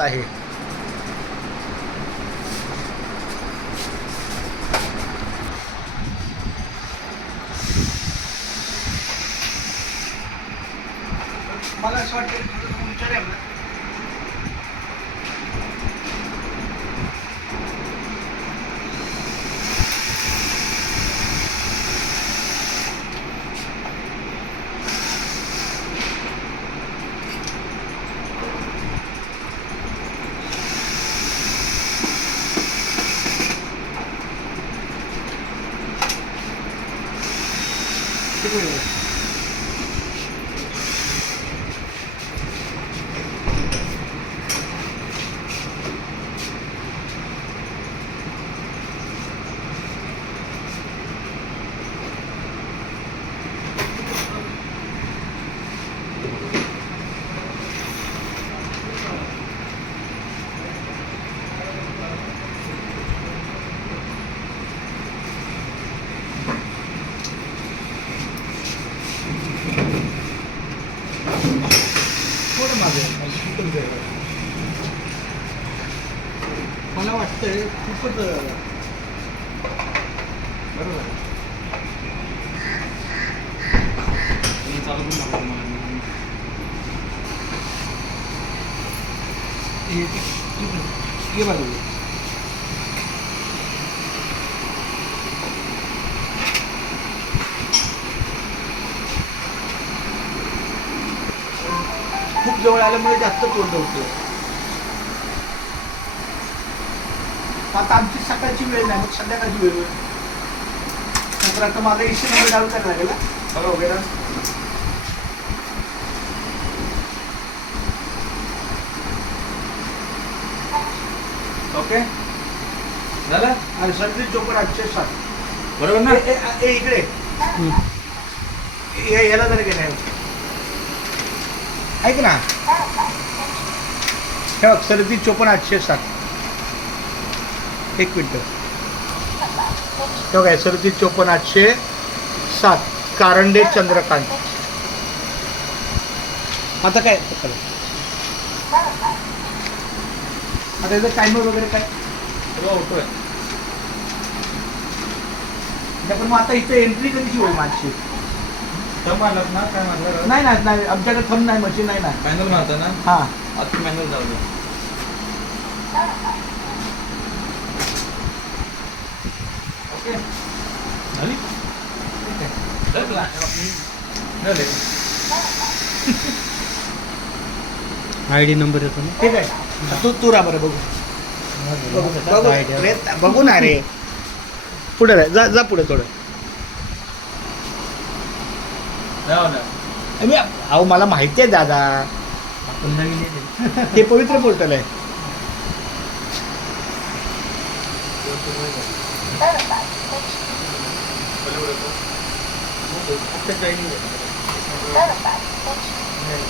आहे. मला असं वाटतं तुमच्या ना किती वेळ आहे? थोडं मागे मला खूपच. मला वाटतंय खूपच बरोबर आहे. हे- हे- हे बाजूला. खूप जवळ आल्यामुळे जास्त तोंड होतं. आता आमची सकाळची वेळ नाही मग संध्याकाळची वेळ होईल. नंतर आता माझा इशे नंबर डाऊन करायला लागेल. बघा वगैरे ओके? झालं? आणि सर्दी चोपड आठशे सात बरोबर ना? इकडे. याला जरा नाही ऐक ना. हे बघ सर्दी चोपन्न आठशे सात एक मिनटं. हे बघा सर्दी चोपन्न आठशे सात कारंडे चंद्रकांत. आता काय. आता याचं टायमर वगैरे काय? होतोय. पण मग आता इथं एंट्री कधीची होईल माझी मारलात ना काय मारलं नाही नाही नाही आमच्याकडे थंब नाही मशीन नाही ना मॅन्युअल मारता ना हां आता मॅन्युअल जाऊ दे ओके झाली झाले आय डी नंबर येतो ना ठीक आहे तू तू राहा बरं बघू बघू बघू बघू ना रे पुढे रे जा जा पुढे थोडं जाऊ ना. मी अहो मला माहिती आहे दादा. आपण नवीन येते ते पवित्र पोर्टल आहे. नाही.